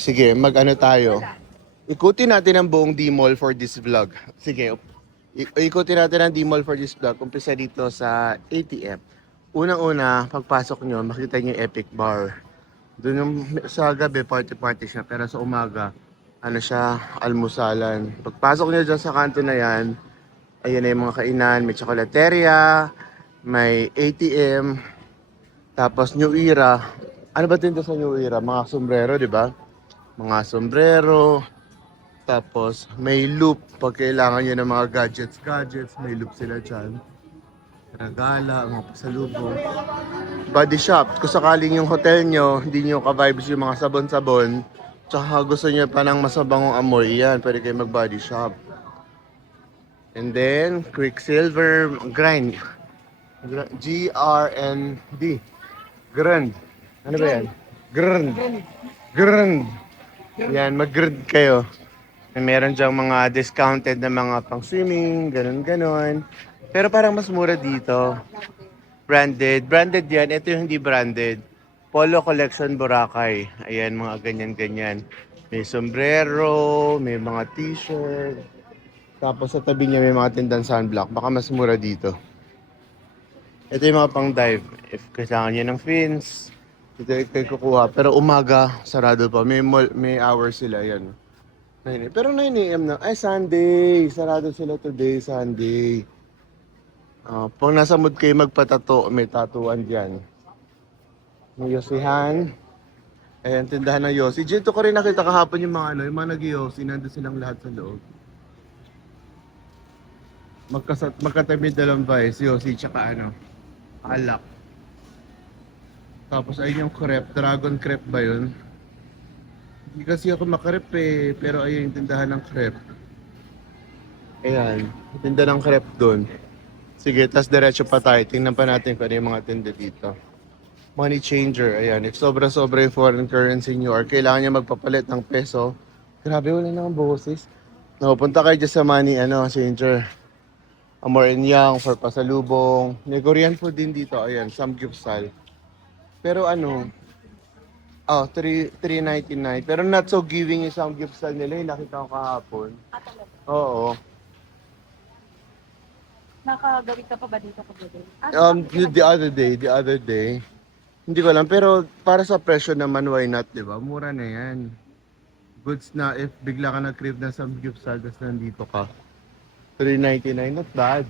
Sige, mag-ano tayo. Ikutin natin ang buong D-Mall for this vlog. Sige, ikutin natin ang D-Mall for this vlog. Umpisa dito sa ATM. Unang-una, pagpasok nyo, makita nyo yung Epic Bar. Doon yung sa gabi, party-party siya. Pero sa umaga, ano siya, almusalan. Pagpasok nyo dyan sa kanto na yan, ayan na yung mga kainan. May chocolateria, may ATM, tapos New Era. Ano ba tinto sa New Era? Mga sombrero, di ba? Mga sombrero. Tapos may loop. Pag kailangan nyo ng mga gadgets, may loop sila dyan. Regala, mga pasalubong. Body shop. Kung sakaling yung hotel nyo, hindi nyo ka-vibes yung mga sabon-sabon, tsaka gusto nyo pa ng masabangong amoy, yan, pwede kayo mag-body shop. And then, Quicksilver, grind. G-R-N-D. Grind. Ano ba yan? Grind. Grind. Yan, mag-grind kayo. Meron diyang mga discounted na mga pang-swimming, ganun-ganon. Pero parang mas mura dito. Branded. Branded yan. Ito yung hindi branded. Polo Collection Boracay. Ayan, mga ganyan-ganyan. May sombrero, may mga t-shirt. Tapos sa tabi niya may mga tindang sunblock. Baka mas mura dito. Ito yung mga pang-dive. If kailangan niya ng fins, ito kayo kukuha. Pero umaga, sarado pa. May hours sila yan. 9 Pero 9 AM na. Ay, Sunday. Sarado sila today, Sunday. Pag nasa mood kayo magpatato, may tatuan dyan. May Yosihan. Ayan, tindahan ng Yossi. Dito ko rin nakita kahapon yung mga yung mga nag-Yossi. Nandun silang lahat sa loob. Magkatabi dalang vice, Yossi, tsaka alak. Tapos ayun yung crepe. Dragon crepe ba yun? Hindi kasi ako makrep pero ayun yung tindahan ng crepe. Ayan, tinda ng crepe doon. Sige, tas diretso pa tayo. Tingnan pa natin kung ano yung mga tinda dito. Money changer, ayan. If sobra-sobra yung foreign currency nyo or kailangan nyo magpapalit ng peso, grabe, wala nang boses. Punta kayo dyan sa money changer. Amor and Young for pasalubong. May Korean food din dito, ayan, samgyeopsal. Pero 399. Pero not so giving yung samgyeopsal nila, yung nakita ko kahapon. Oo. Nakagawi ka pa ba dito kagabi? The other day. Hindi ko alam, pero para sa presyo naman, why not, di ba? Mura na yan. Goods na if bigla ka nag-crave na samgyeopsal, tapos nandito ka. 399, not bad.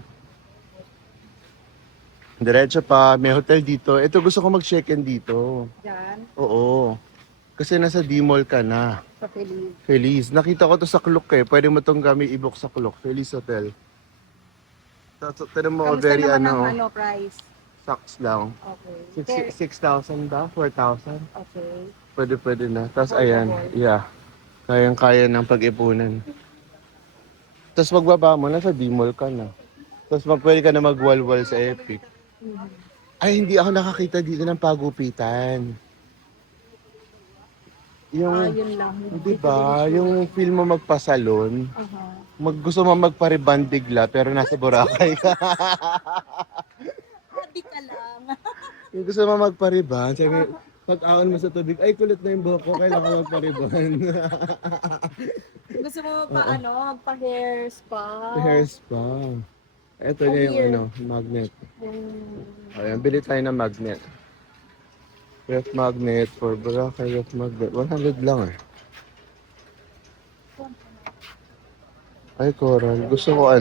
Diretso pa, may hotel dito. Ito, gusto ko mag-check-in dito. Diyan, Oo. Kasi nasa D-Mall ka na. sa Feliz. Feliz. Nakita ko to sa Klook eh. Pwede mo tong i-book sa Klook. Feliz Hotel. Tanong mo, Kamusta very naman ang price? Saks lang. Okay. 6,000 ba? 4,000? Okay. Pwede na. Tapos ayan, yeah. Kayang-kaya ng pag-ipunan. Tapos magbaba mo, nasa D-Mall ka na. Tapos pwede ka na magwalwal sa Epic. Ay, hindi ako nakakita dito ng pagupitan. Yung, Yun lang. di ba, yung feel mo magpasalon, gusto mo magpariban bigla, pero nasa Boracay ka. Di ka lang. Yung gusto mo magpariban, sabi, pag-aon mo sa tubig, ay kulit na yung buhok ko, kailangan magpariban. Gusto mo pa magpa-hair spa? Hair spa. Ito niya yung magnet. Ayan, bili tayo ng magnet. Ref magnet for Boracay, ref magnet. 100 lang eh. Ay, Coral. Gusto ko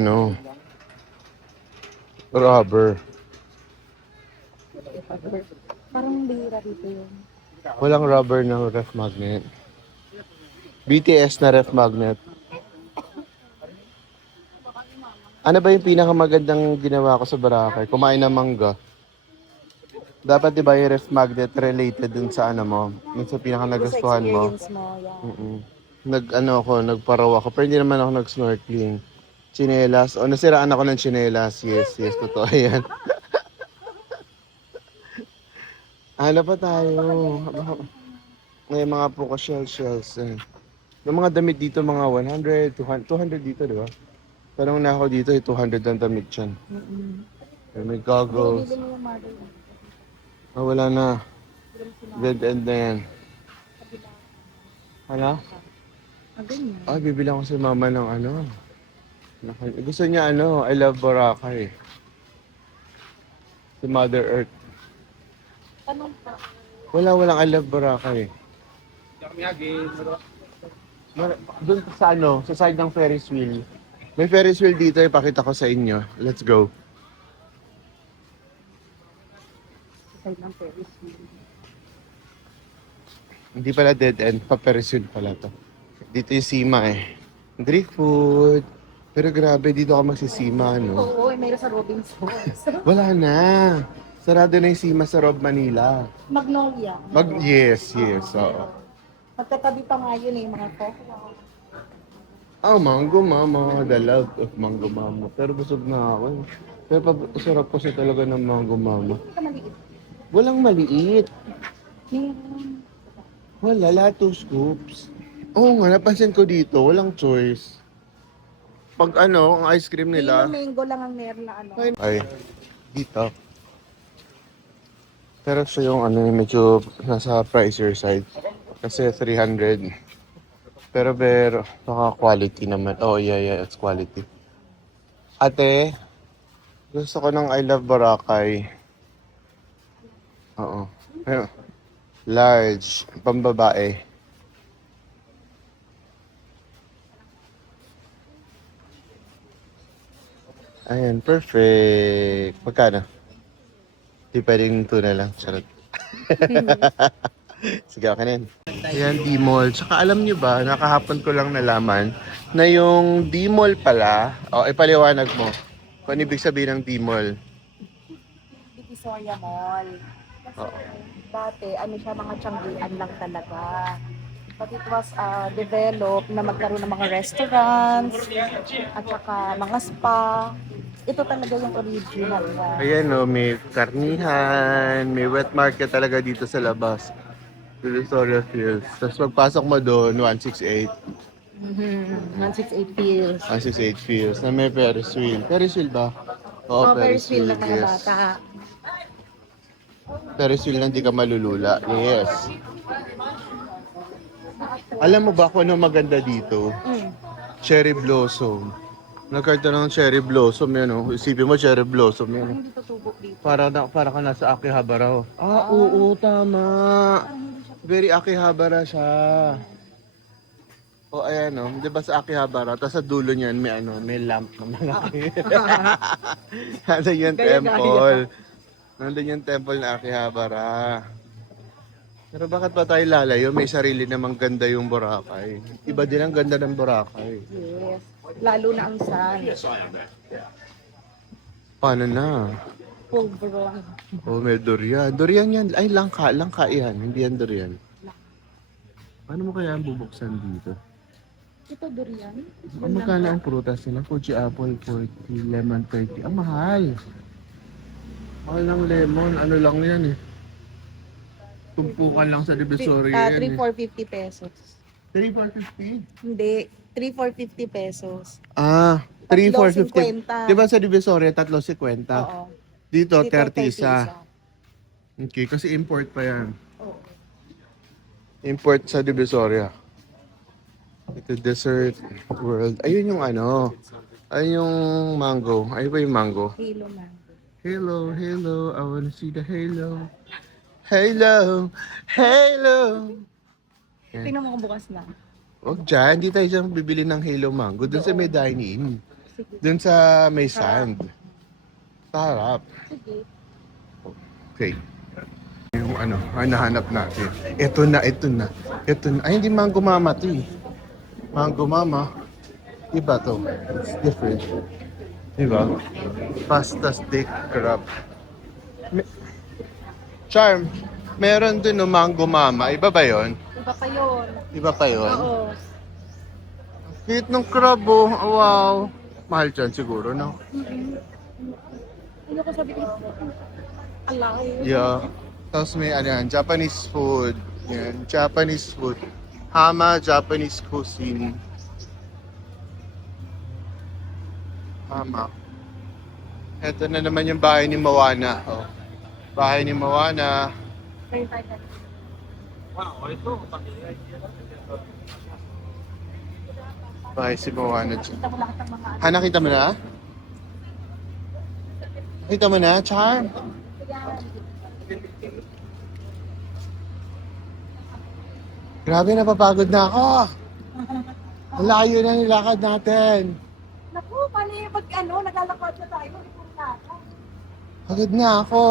rubber. Parang bihira dito yun. Walang rubber na ref magnet. BTS na ref magnet. Ano ba yung pinakamagandang ginawa ko sa Boracay? Kumain ng mangga. Dapat di ba yung ref magnet related dun sa mo? Dun sa pinakanagustuhan mo. Experience mo, yeah. Nagparaw ako. Pero hindi naman ako nag-snorkeling. Chinelas. Nasiraan ako ng chinelas. Yes, totoo yan. Ano pa tayo? May mga puka shells. Yung mga damit dito, mga 100, 200 dito, di ba? Tanong na ako dito, 200 ang damit yan. May goggles. Bili mo yung mother. Wala na. Dead end na yan. Ano? Ah, ganyan. Ah, bibilang ko si mama ng ano. Gusto niya ano, I love Boracay. Si Mother Earth. Tanong pa. Walang I love Boracay. Doon sa ano, sa side ng Ferris wheel. May Ferris wheel dito, ipakita ko sa inyo. Let's go. Side ng Ferris wheel. Hindi pala dead end, pa Ferris wheel pala to. Dito yung Sima eh. Greek food. Pero grabe, dito ako magsisima, no? Oo, mayroon sa Robinsons. Wala na. Sarado na yung Sima sa Rob, Manila. Magnolia. Yes, oo. Magkatabi pa nga yun eh, mga kokwa. Ah, Mango Mama. The love of Mango Mama. Pero busog na ako. Pero sarap kasi talaga ng Mango Mama. Hindi ka maliit. Walang maliit. Meron. Wala, lahat 2 scoops. Oo nga, napansin ko dito, walang choice. Pag ano, ang ice cream Kilo nila, mango lang ang meron na ano. ay, dito. Pero siya yung ano, medyo nasa pricier side. Kasi 300. Pero baka quality naman. Oh, yeah, it's quality. Ate, gusto ko ng I love Boracay. Oo. Ayun. Large, pambabae. Ayan, perfect. Magkano? Di pwedeng tuna lang. Charot. Sige, okay na yan. Ayan, D-Mall. Tsaka alam nyo ba, nakahapon ko lang nalaman na yung D-Mall pala, ipaliwanag mo. Kung ano ibig sabihin ng D-Mall. Divisoria Mall. Kasi Oo. dati, ano siya, mga tiyanggian lang talaga. But it was developed na magkaroon ng mga restaurants at saka mga spa. Ito talaga yung original niya. Ayan o, may karnihan, may wet market talaga dito sa labas. Victoria Fields. Tapos pagpasok mo doon, 168. 168 pills. 168 Fields na may Ferris wheel. Ferris wheel ba? Oo, Ferris wheel ng mga yes. bata. Ferris wheel na hindi ka malulula. Yes. Alam mo ba kung ano maganda dito? Cherry blossom. Nagkarta ng cherry blossom yan, oh. Isipin mo cherry blossom yan. Hindi tutubo dito. Para ka nasa Akihabara, oh. Ah, oo, tama. Very Akihabara siya. O, ayan, oh. Di ba sa Akihabara? Tapos sa dulo niyan, may lamp na malaki. Nandun yung temple. Nandun yung temple na Akihabara. Pero bakit pa tayo lalayo? May sarili namang ganda yung Boracay. Iba din ang ganda ng Boracay. Yes. Lalo na ang sun. Paano na? Pulveron. Oh, may durian. Durian yan. Ay, langka yan. Hindi yan durian. Paano mo kaya bubuksan dito? Ito durian. Magkano ang prutas nila? Fuji apple 40, lemon 30. Ang mahal. Mahal ng lemon. Ano lang yan eh. Tumpukan lang sa Divisoria yan eh. 3,450 pesos. 3,450? Hindi. 3,450 pesos. Ah, 3,450. 3,450. Di ba sa Divisoria, 3,50? Oo. Dito, Dito, 30 30 isa. Okay, kasi import pa yan. Oo. Import sa Divisoria. Ito, Desert World. Ayun yung ano. Ayun yung mango. Ayun ba yung mango? Kilo mango. Halo, I wanna see the halo. Halo, halo. Yan. Tingnan mo kung bukas na. Huwag dyan, hindi tayo dyan bibili ng halo mango. Doon sa may dine-in. Sige. Doon sa may sand. Sarap. Sige. Okay. Yung ano, nahanap natin. Ito na. Ay, hindi Mango Mama to eh. Mango Mama. Iba to. It's different. Diba? Pasta stick crab. Charm, meron dun no Mango Mama. Iba ba yon? Iba pa yun. Iba pa yon? Oo. Cute ng crab oh. Oh, wow. Mahal dyan siguro, no? Ano ko sabi ko? Alaw. Yeah. Tapos may ano yan, Japanese food. Yan, Japanese food. Hama Japanese cuisine. Hama. Ito na naman yung bahay ni Moana. Oh. Bahay ni Moana. 35. Bye, si Moana dyan. Kita mo lahat ng mga Ha, nakita mo na? Nakita mo na, Char? Grabe, napapagod na ako. Ang layo na nilakad natin. Naku, paano yung pag naglalakad na tayo, ito na ako. Pagod na ako.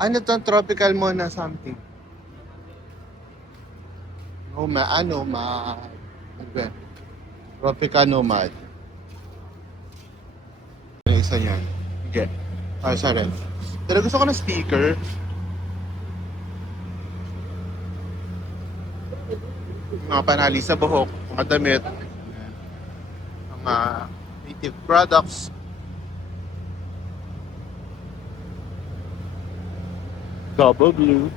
Ano to, tropical mona something? Nomad. Ano ba? Tropical nomad. Ano isa niyan? Okay. Ah, sorry. Pero gusto ko ng speaker. Mga panali sa buhok, mga damit, mga native products. Double blue.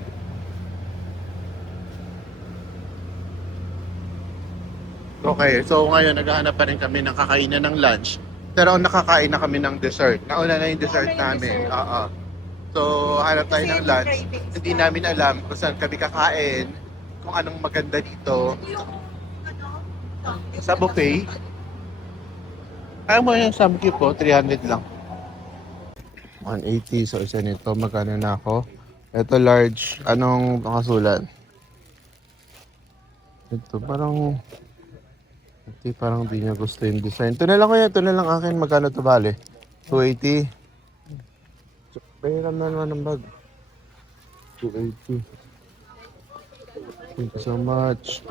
Okay, so ngayon naghahanap pa rin kami ng kakainan ng lunch. Pero nakakain na kami ng dessert. Nauna na yung dessert Nauna yung namin. dessert. Oo. So, hanap tayo Kasi ng may lunch. cravings Hindi na. namin alam kung saan kami kakain, kung anong maganda dito. Sa buffet. Ayaw mo yung samgyup po, 300 lang. 180, so isa nito, magkano na ako? Ito large, anong nakasulat? Ito parang di niya gusto yung design. Ito na lang kuya, ito na lang akin, magkano to bale? 280. Bayaran na naman ng bag. 280. Thank you so much.